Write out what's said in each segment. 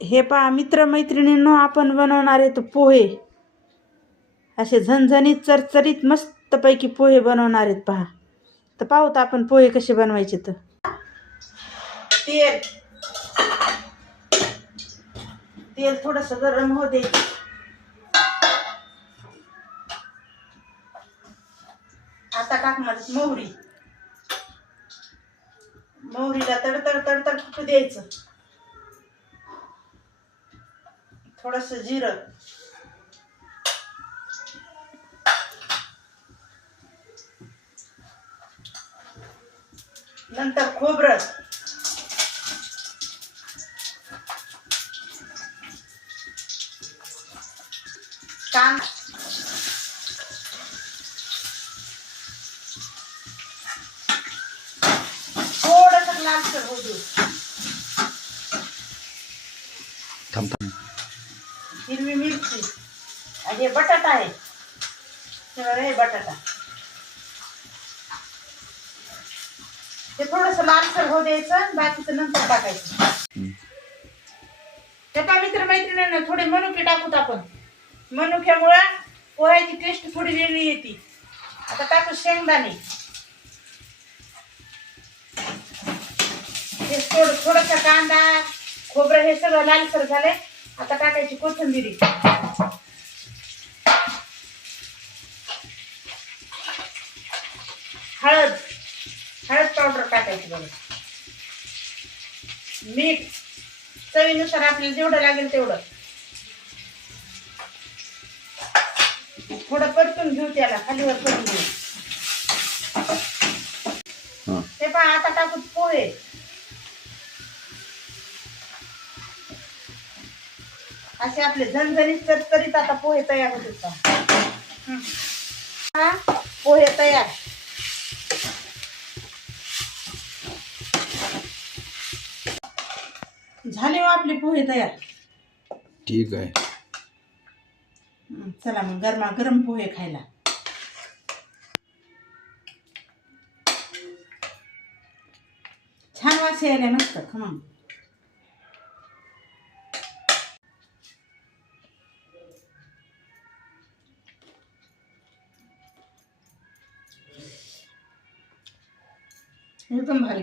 हे पहा मित्रमैत्रिणींनो, आपण बनवणार आहेत पोहे. असे झणझणीत चरचरीत मस्तपैकी पोहे बनवणार आहेत पहा. तर पाहूत आपण पोहे कसे बनवायचे. तर तेल तेल थोडंसं गरम होऊ दे. आता टाकणार मोहरी. मोहरीला तडतड तडतड फुटू द्यायचं. थोडंसं जिरं, नंतर खोबरं, कांदा, थोडंसं लालसर होऊ दे. हिरवी मिरची आणि हे बटाटा आहे. हे बटाटा हे थोडंसं लालसर होऊ द्यायचं. बाकीचं नंतर टाकायचं. त्या मित्रमैत्रिणींना थोडे मनुके टाकूत आपण. मनुक्यामुळं पोह्याची टेस्ट थोडी वेगळी येते. आता टाकू शेंगदाणे. हे थोडंसं कांदा, खोबरं हे सगळं लालसर झालंय. आता टाकायची कोथिंबीर, हळद पावडर टाकायची बघा. मीठ चवीनुसार आपल्याला जेवढं लागेल तेवढं. थोडं परतून घेऊ, त्याला खालीवर करून घेऊ. हे पहा आता टाकू पोहे. असे आपले झणझणीत चरचरीत आता पोहे तयार होतात. पोहे तयार. झाले हो आपले पोहे तयार. ठीक आहे. चला मग गरमागरम पोहे खायला. छान वास यायला मस्त. खमंग. एकदम भारी.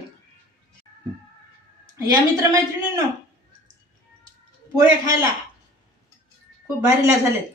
या मित्रमैत्रिणींनो, पोहे खायला खूप भारीला झालेत.